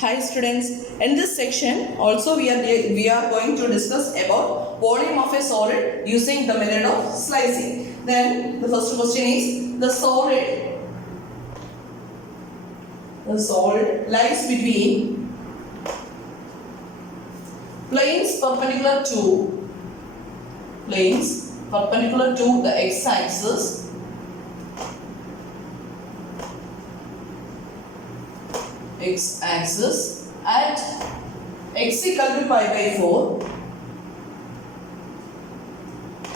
Hi students, in this section also we are going to discuss about volume of a solid using the method of slicing. Then the first question is the solid lies between planes perpendicular to the x-axis at x equal to pi by 4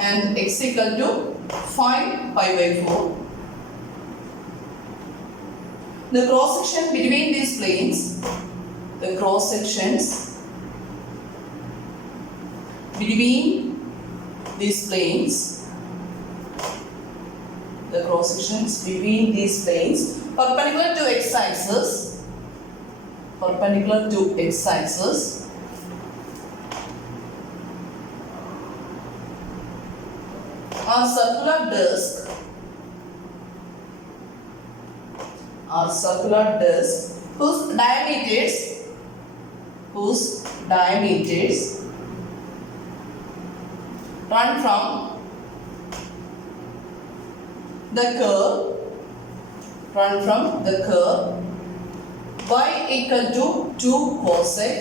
and x equal to 5 pi by 4. The cross section between these planes, the cross sections between these planes perpendicular to x-axis are circular disc whose diameters run from the curve y equal to 2 cos x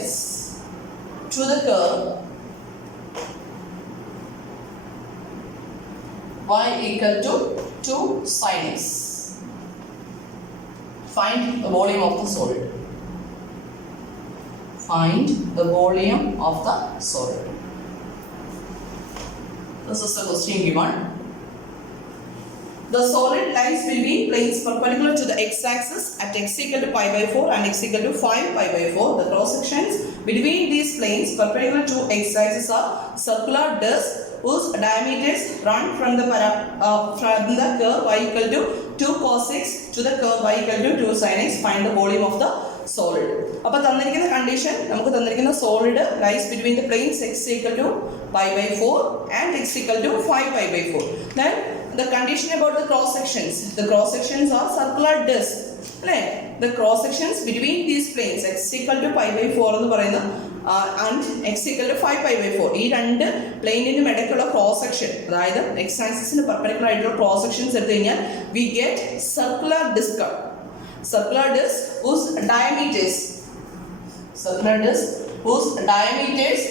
to the curve y equal to 2 sin x. Find the volume of the solid. This is the question given. The solid lies between planes perpendicular to the x-axis at x equal to pi by 4 and x equal to 5 pi by 4. The cross sections between these planes perpendicular to x-axis are circular discs whose diameters run from the curve y equal to 2 cos x to the curve y equal to 2 sin x. Find the volume of the solid. അപ്പോൾ തന്നിരിക്കുന്ന കണ്ടീഷൻ നമുക്ക് തന്നിരിക്കുന്ന solid lies between the planes x equal to pi by 4 and x equal to 5 pi by 4. Then the condition about the cross sections are circular disc. The cross sections between these planes x equal to pi by 4 എന്ന് പറയുന്ന and x equal to 5 pi by 4 ഈ രണ്ട് പ്ലെയിനിനും ഇടയ്ക്കുള്ള cross section, അതായത് എക്സ് ആക്സിസിന് പെർപെൻഡിക്കുലർ ആയിട്ടുള്ള cross sections എടുത്തു കഴിഞ്ഞാൽ we get circular disc whose diameters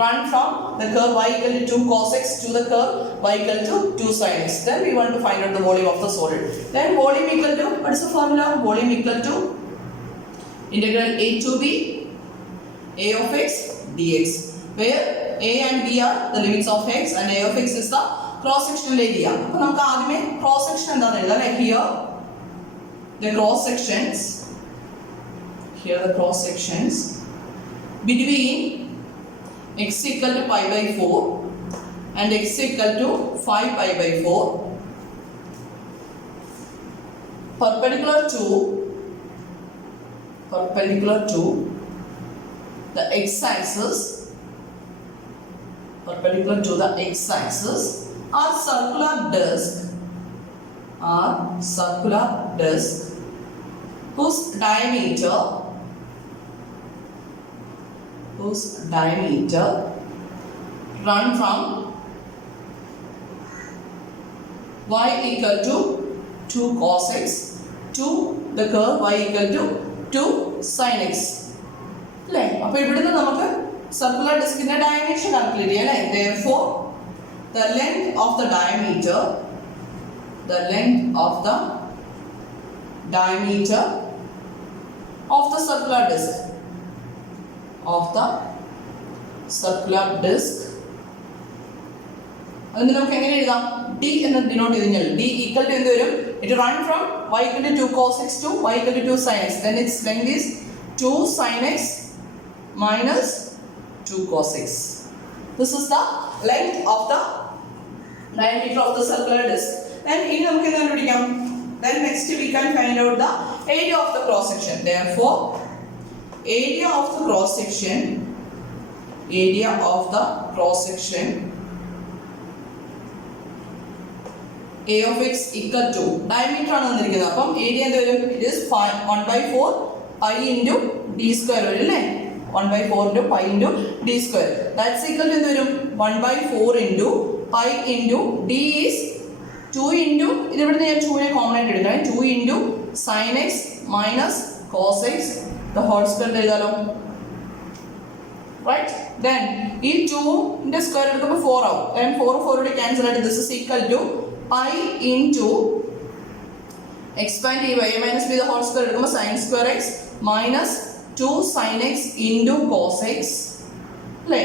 run from the curve y equal to 2 cos x to the curve y equal to 2 sin x. Then we want to find out the volume of the solid. Then volume equal to, what is the formula? Volume equal to integral a to b a of x dx, where a and b are the limits of x and a of x is the cross sectional area. അപ്പോൾ നമുക്ക് ആദ്യമേ cross section എന്താണെന്ന് എഴുതാം. Like here the cross sections between x equal to pi by 4 and x equal to 5 pi by 4 perpendicular to the x-axis are circular disc whose diameter run from y equal to 2 cos x to the curve y equal to 2 sin x. അല്ലേ? അപ്പോൾ ഇവിടുന്ന് നമുക്ക് സർക്കുലർ ഡിസ്കിന്റെ dimension calculate ചെയ്യാം അല്ലേ? Therefore the length of the diameter of the circular disc അതിന് നമുക്ക് എങ്ങനെ എഴുതാം? d എന്ന് ഡിനോട്ട് ചെയ്ത് കഴിഞ്ഞാൽ d equal to എന്ത് വരും? It run from y equal to 2 cos x to y equal to 2 sin x. Then its length is 2 sin x minus 2 cos x. This is the length of the diameter of the circular disc. Then ഇനി നമുക്ക് എന്ത് കണ്ടുപിടിക്കാം? Then next we can find out the area of the cross section. Therefore area of the cross section A of x equal to diameter ആണ് തന്നിരിക്കുന്നത്. അപ്പം ഏരിയ എന്ത് വരും? It is 1/4 pi into d square വരും അല്ലേ? 1/4 into pi into d square. That's equal to എന്ത് വരും? 1/4 into pi into d is 2 into ഇതിവിടുന്ന് ഞാൻ 2 നെ കോമൺ ആയിട്ട് എടുക്കണം. 2 into sin x minus cos x the whole square എഴുതാലോ. Right? Then ഈ 2 ന്റെ സ്ക്വയർ എടുക്കുമ്പോൾ 4 ആവും. Then 4 4 cancel ആയിട്ട് this is equal to pi into expand a minus b the whole square എടുക്കുമ്പോൾ sin square x minus 2 sin x into cos x അല്ലേ?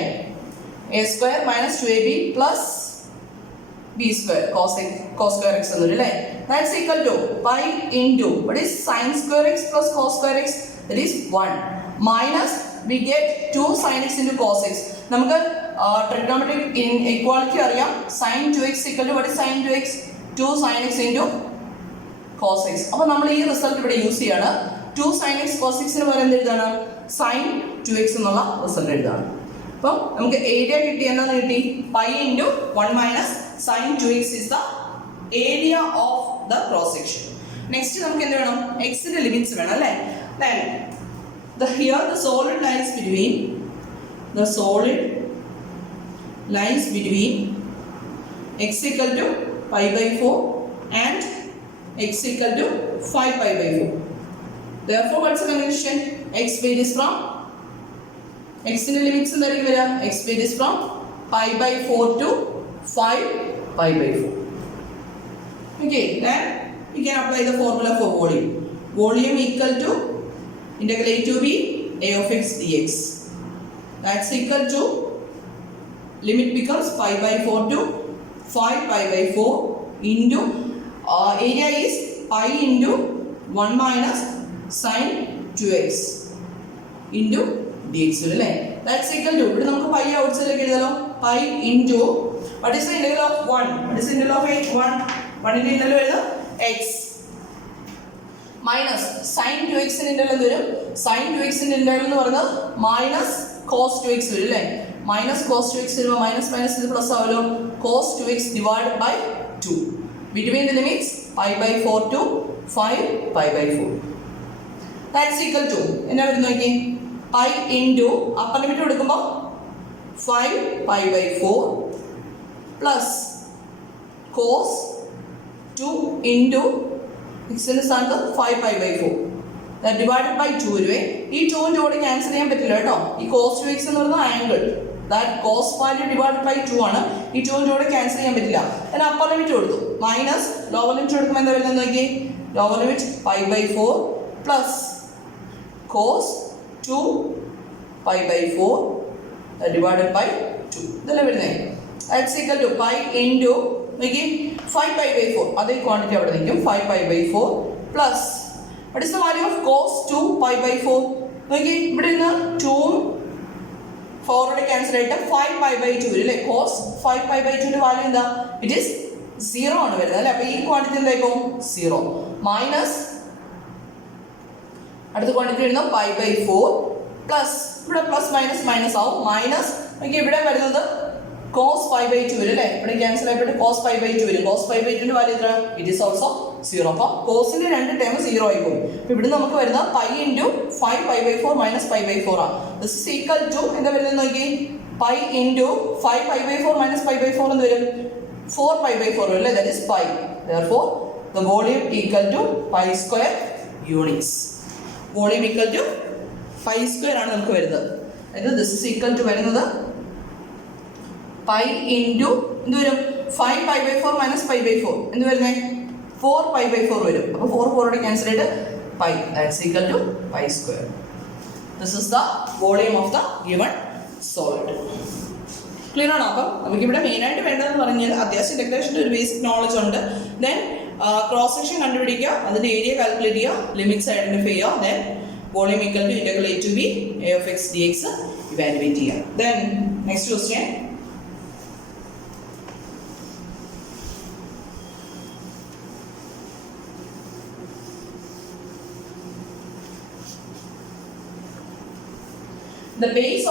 a square minus 2ab plus b square cos square x എന്ന് വരും അല്ലേ? That's equal to pi into what is sin square x plus cos square x, that is 1 minus we get 2 sin x into cos x. നമുക്ക് trigonometric inequality അറിയാം. sin 2x equal to what is sin 2x? 2 sin x into cos x. അപ്പോൾ നമ്മൾ ഈ റിസൾട്ട് ഇവിടെ യൂസ് ചെയ്യാണ്. 2 sin x cos x ന് പകരം എന്ത് എഴുതാണ്? sin 2x എന്നുള്ള റിസൾട്ട് എഴുതാണ്. അപ്പോൾ നമുക്ക് ഏരിയ കിട്ടി. എന്താണെന്ന് കിട്ടി? pi into 1 minus sin 2x is the area of the cross section. Next നമുക്ക് എന്ത് വേണം? x ന്റെ ലിമിറ്റ്സ് വേണം അല്ലേ? Then here the solid lies between x equal to pi by 4 and x equal to 5 pi by 4. Therefore what's the condition? X varies from x in the limits എന്തായിരിക്കും വരിക? X varies from pi by 4 to 5 pi by 4. Okay, then we can apply the formula for volume. Volume equal to integral a to b a of x dx. That's equal to limit becomes pi by 4 to 5 pi by 4 into area is pi into 1 minus sin 2x into dx അല്ലേ? That's equal to ഇവിടെ നമുക്ക് pi outside ഒക്കെ എഴുതാലോ. pi into what is the integral of 1? What is the integral of 1? 1 ന്റെ integral എഴുതാം x minus sin 2x ന്റെ integral എന്ത് വരും? sin 2x ന്റെ integral എന്ന് പറയുന്നത് minus cos 2x വരും അല്ലേ? minus cos 2x വരുമ്പോൾ minus minus ഇത് പ്ലസ് ആവുമല്ലോ. cos 2x divided by 2 between the limits pi by 4 to 5 pi by 4. That's equal to എന്നാ വരുന്നു നോക്കി? pi into upper limit കൊടുക്കുമ്പോൾ 5 pi by 4 plus cos 2 into x ന്റെ സ്ഥാനത്ത് 5 pi by 4 that divided by 2 വരുവേ. ഈ 2 ന്റെ കൂടെ ക്യാൻസൽ ചെയ്യാൻ പറ്റില്ല കേട്ടോ. ഈ cos 2x എന്ന് പറയുന്ന angle that cos value divided by 2 ആണ്. ഈ 2 ന്റെ കൂടെ ക്യാൻസൽ ചെയ്യാൻ പറ്റില്ല. ഞാൻ അപ്പർ ലിമിറ്റ് കൊടുത്തു മൈനസ് ലോവർ ലിമിറ്റ് കൊടുക്കുമ്പോൾ എന്താ വരുന്നത് നോക്കി? Lower limit pi by 4 plus cos 2 pi by 4 divided by 2 ഇതല്ലേ വരുന്നത്? that's equal to pi into നോക്കി 5 pi by 4 അതേ ക്വാണ്ടിറ്റി അവിടെ നിൽക്കും. 5 pi by 4 plus what is the value of cos 2 pi by 4? നോക്കി ഇവിടെ നിന്ന് 2 4 ക്യാൻസൽ ആയിട്ട് 5 pi by 2 വരും അല്ലേ? cos 5 pi by 2 ന്റെ വാല്യൂ എന്താ? ഇറ്റ് ഈസ് 0 ആണ് വരുന്നത് അല്ലേ? അപ്പോൾ ഈ ക്വാണ്ടിറ്റി എന്തായിപ്പോൾ 0 മൈനസ് അടുത്ത ക്വാണ്ടിറ്റി വരുന്നത് pi by 4 പ്ലസ് ഇവിടെ പ്ലസ് മൈനസ് മൈനസ് ആവും. മൈനസ് നോക്കി ഇവിടെ വരുന്നത് cos 5 by 2 വരും അല്ലേ? ഇവിടെ ക്യാൻസൽ ആയിട്ട് cos 5 by 2 വരും. cos 5 by 2 ന്റെ വാല്യൂ എത്ര? It is also 0. അപ്പോൾ കോസിന്റെ രണ്ട് ടേം 0 ആയി പോകും. അപ്പോൾ ഇവിടെ നമുക്ക് വരുന്ന pi into 5 pi by 4 minus pi by 4 ആണ്. this is equal to എന്താ വരുന്നത് നോക്കി? pi into 5 pi by 4 minus pi by 4 എന്ന് വരും 4 pi by 4 അല്ലേ? that is pi. therefore the volume equal to pi square units. volume equal to pi square ആണ് നമുക്ക് വരുന്നത്. അതായത് this is equal to വരുന്നത് pi into എന്ത് വരും? 5 pi by 4 minus pi by 4 എന്ത് വരുന്നത്? 4 pi by 4 വരും. അപ്പോൾ 4 4 ക്യാൻസൽ ചെയ്ത് pi, that's equal to pi square. This is the volume of the given solid. Clear ആണോ? അപ്പം നമുക്കിവിടെ മെയിനായിട്ട് വേണ്ടതെന്ന് പറഞ്ഞാൽ അത്യാവശ്യം ഡെക്കറേഷൻ്റെ ഒരു ബേസിക് നോളജ് ഉണ്ട്. ദെൻ ക്രോസ് സെക്ഷൻ കണ്ടുപിടിക്കുക, അതിൻ്റെ ഏരിയ കാൽക്കുലേറ്റ് ചെയ്യുക, ലിമിറ്റ്സ് ഐഡൻറ്റിഫൈ ചെയ്യുക, then volume equal to integral a to b a of x dx evaluate ചെയ്യുക. Then next question, the base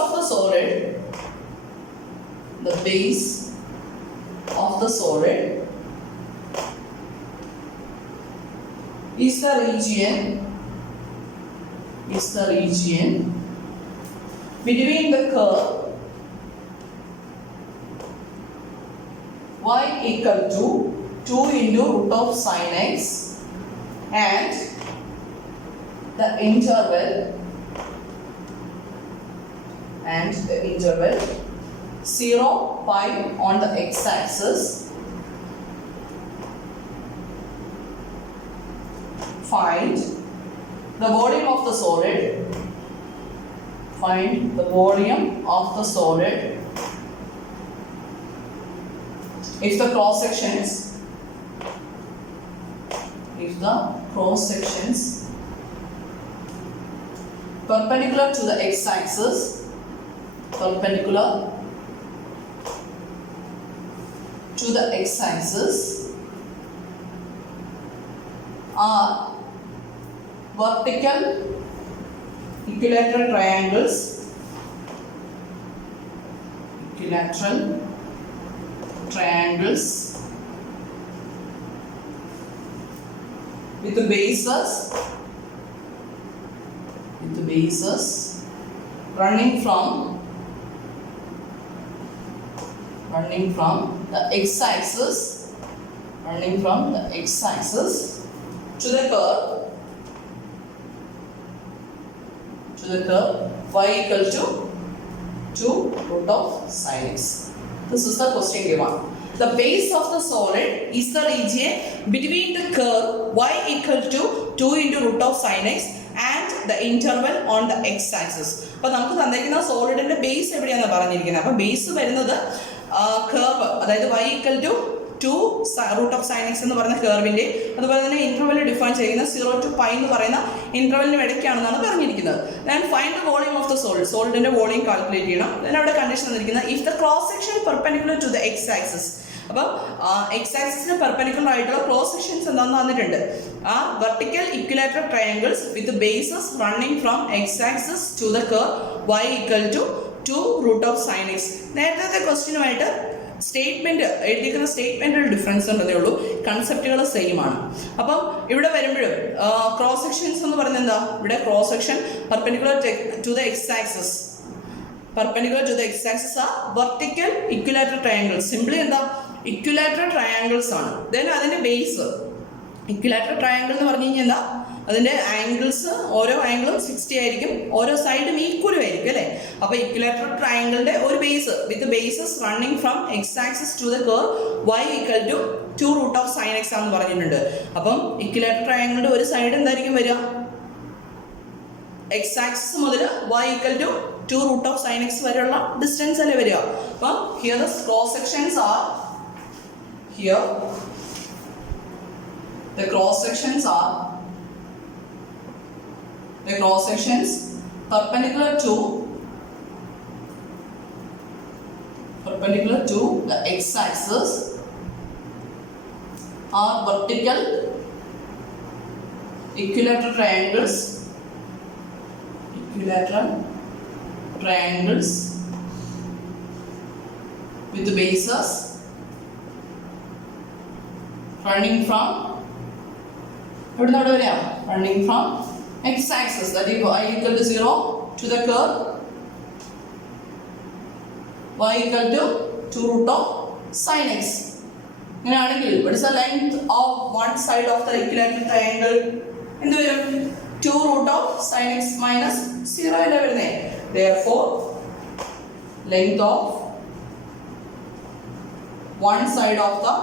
of the solid is the region is the region between the curve y equal to 2 into root of sin x and the interval 0, pi on the x-axis. Find the volume of the solid. Find the volume of the solid if the cross sections perpendicular to the x-axis are vertical equilateral triangles with the bases running from the x-axis to the curve y equal to 2 root of sin x. This is the question given. The base of the solid is the region between the curve y equal to 2 into root of sin x and the interval on the x-axis. അപ്പോൾ നമുക്ക് തന്നിരിക്കുന്ന സോളിഡിന്റെ ബേസ് എവിടെയാണെന്ന് പറഞ്ഞിരിക്കുന്നത്. അപ്പോൾ ബേസ് വരുന്നത് കർവ്, അതായത് y equal to 2 root of sin x എന്ന് പറയുന്ന കർവിന്റെ, അതുപോലെ തന്നെ ഇന്റർവെൽ ഡിഫൈൻ ചെയ്യുന്ന 0 to pi എന്ന് പറയുന്ന ഇന്റർവെലിന് ഇടയ്ക്കാണെന്നാണ് പറഞ്ഞിരിക്കുന്നത്. Then find the volume of the solid. സോളിഡിന്റെ വോളിയം കാൽക്കുലേറ്റ് ചെയ്യണം. then അവിടെ കണ്ടീഷൻ തന്നിരിക്കുന്നത് if the cross section perpendicular to the x-axis. അപ്പം x-axisന് പെർപെൻഡിക്കുലർ ആയിട്ടുള്ള ക്രോസ് സെക്ഷൻസ് എന്താണെന്ന് തന്നിട്ടുണ്ട്. ആ vertical equilateral triangles with bases running from x-axis to the curve y equal to 2 root of sin x. നേരത്തെ ക്വസ്റ്റ്യനുമായിട്ട് സ്റ്റേറ്റ്മെന്റ് എഴുതിയിരിക്കുന്ന സ്റ്റേറ്റ്മെന്റിൽ ഡിഫറൻസ് ഉണ്ടെന്നേ ഉള്ളൂ, കൺസെപ്റ്റുകൾ സെയിം ആണ്. അപ്പം ഇവിടെ വരുമ്പോഴും ക്രോസ് സെക്ഷൻസ് എന്ന് പറയുന്നത് എന്താ, ഇവിടെ cross section perpendicular to the x-axis are vertical equilateral triangles. Simply എന്താ equilateral triangles ആണ്. then അതിന്റെ ബേസ് equilateral triangle എന്ന് പറഞ്ഞു കഴിഞ്ഞാൽ എന്താ, അതിന്റെ ആംഗിൾസ് ഓരോ ആംഗിളും 60 ആയിരിക്കും, ഓരോ സൈഡും ഈക്വൽ ആയിരിക്കും അല്ലേ. അപ്പോൾ ഇക്വിലാറ്ററൽ ട്രയാങ്കിളിന്റെ ഒരു base with bases running from x-axis to the curve y equal to 2 root of sin x ആണെന്ന് പറഞ്ഞിട്ടുണ്ട്. അപ്പം ഇക്വിലാറ്ററൽ ട്രയാങ്കിളിന്റെ ഒരു സൈഡ് എന്തായിരിക്കും വരിക, x-axis മുതൽ y equal to 2 root of sin x വരെയുള്ള ഡിസ്റ്റൻസ് അല്ലേ വരിക. അപ്പം here the cross sections R the cross sections perpendicular to the x-axis are vertical equilateral triangles with the bases running from x-axis, that is y equal to 0 to the curve y equal to 2 root of sin x. അങ്ങനെയാണെങ്കിൽ what is the length of one side of the equilateral triangle? എന്ത് വരും, 2 root of sin x minus 0 അല്ലേ വരുന്നത്. therefore length of one side of the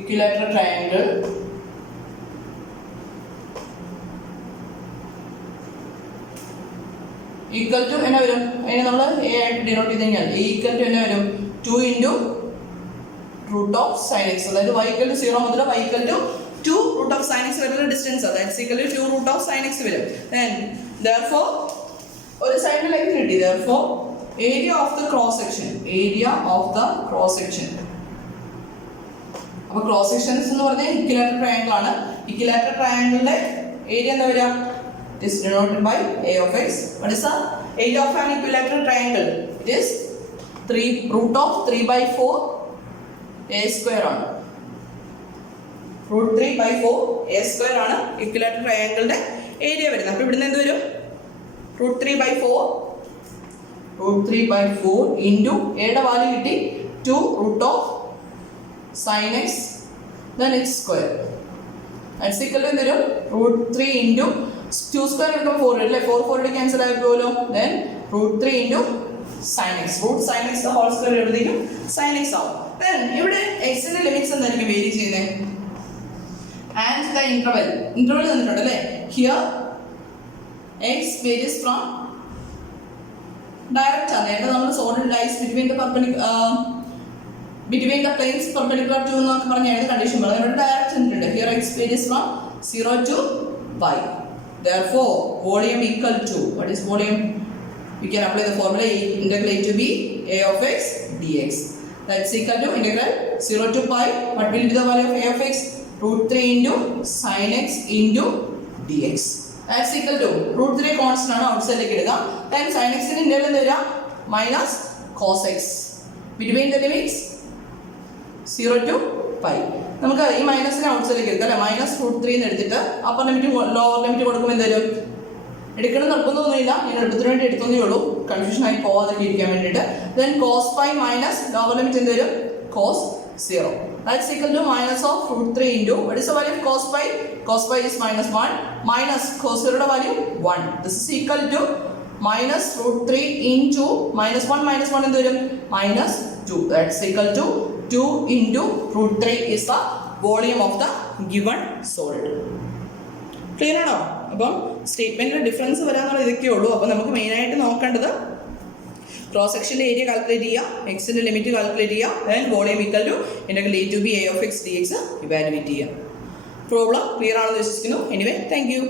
equilateral triangle equal to എന്നാ വരും, അതിനെ നമ്മൾ a ആയിട്ട് ഡിനോട്ട് ചെയ്ത് കഴിഞ്ഞാൽ a equal to എന്നാ വരും, 2 into root of sin x. അതായത് y equal to 0 മുതൽ y equal to 2 root of sin x വരെയുള്ള ഡിസ്റ്റൻസ്, അതായത് equal to 2 root of sin x വരും. then therefore ഒരു സൈഡിൽ ലെങ്ത് കിട്ടി. therefore area of the cross section അപ്പോൾ ക്രോസ് സെക്ഷൻസ് എന്ന് പറഞ്ഞാൽ ഇക്വിലാറ്ററൽ ട്രയാങ്കിൾ ആണ്. ഇക്വിലാറ്ററൽ ട്രയാങ്കിളിന്റെ ഏരിയ എന്താ വരിക, it is denoted by a of x. What is the area of an equilateral triangle? It is 3 root of 3 by 4 a square ആണ്. √3/4 a square ആണ് ഇക്വിലാറ്ററൽ ട്രയാങ്കിളിന്റെ ഏരിയ വരുന്നത്. അപ്പോൾ ഇവിടുന്ന് എന്ത് വരും? √3/4 ഇൻറ്റു എയുടെ വാല്യൂ കിട്ടി 2√sin x then x square. That's equal to എന്ത് വരും? √3 ഇൻറ്റു 2 സ്ക്വയർ എടുക്കുമ്പോൾ 4 അല്ലേ? 4 ക്യാൻസൽ ആയിപ്പോലോ. then √3 into sin x. √sin x whole square എഴുതിക്കും sin x ആവും. then ഇവിടെ x ന്റെ ലിമിറ്റ്സ് എന്തായിരിക്കും വേരി ചെയ്യുന്നത്? ആൻഡ് ദ ഇന്റർവെൽ തന്നിട്ടുണ്ട് അല്ലേ? Here x varies from direct ആണ്. നേരത്തെ നമ്മൾ solid lies between the planes perpendicular to എന്നൊക്കെ പറഞ്ഞായിരുന്നു കണ്ടീഷൻ പറഞ്ഞത്. ഇവിടെ ഡയറക്റ്റ് തന്നിട്ടുണ്ട്. Here x varies from 0 to pi. Therefore, volume equal to, what is volume? We can apply the formula integral a to b a of x dx. That's equal to integral 0 to pi. What will be the value of a of x? √3 into sin x into dx. That's equal to √3 constant ആണ് ഔട്ട്സൈഡിലേക്ക് എടുക്കുക. then sin x ന്റെ ഇന്റഗ്രൽ എന്ത് വരിക? Minus cos x between the limits 0 to pi. നമുക്ക് ഈ മൈനസിനെ ഔട്ട്സൈഡിലേക്ക് എടുക്കാം അല്ലേ? മൈനസ് √3 എന്ന് എടുത്തിട്ട് അപ്പർ ലിമിറ്റ് ലോവർ ലിമിറ്റ് കൊടുക്കുമ്പോൾ എന്ത് വരും? എടുക്കണം നിർബന്ധമൊന്നുമില്ല, ഞാൻ എളുപ്പത്തിന് വേണ്ടി എടുത്തേ ഉള്ളൂ, കൺഫ്യൂഷൻ ആയി പോവാതെ ഇരിക്കാൻ വേണ്ടിയിട്ട്. then cos pi minus lower limit എന്ത് വരും? cos 0. That's equal to minus of √3 into, what is the value of cos pi? Cos pi is -1 minus cos 0 value 1. This is equal to minus √3 into -1 എന്ത് വരും? -2. That's equal to 2 into √3 is the volume of the given solid. Clear ആണോ? അപ്പം സ്റ്റേറ്റ്മെന്റിൽ ഡിഫറൻസ് വരാന്നുള്ള ഇതൊക്കെ ഉള്ളൂ. അപ്പം നമുക്ക് മെയിനായിട്ട് നോക്കേണ്ടത് ക്രോസ് സെക്ഷൻ്റെ ഏരിയ കാൽക്കുലേറ്റ് ചെയ്യുക, എക്സിൻ്റെ ലിമിറ്റ് കാൽക്കുലേറ്റ് ചെയ്യുക, then volume equal to integral a to b a of x dx evaluate ചെയ്യുക. പ്രോബ്ലം ക്ലിയർ ആണെന്ന് വിശ്വസിക്കുന്നു. Anyway thank U.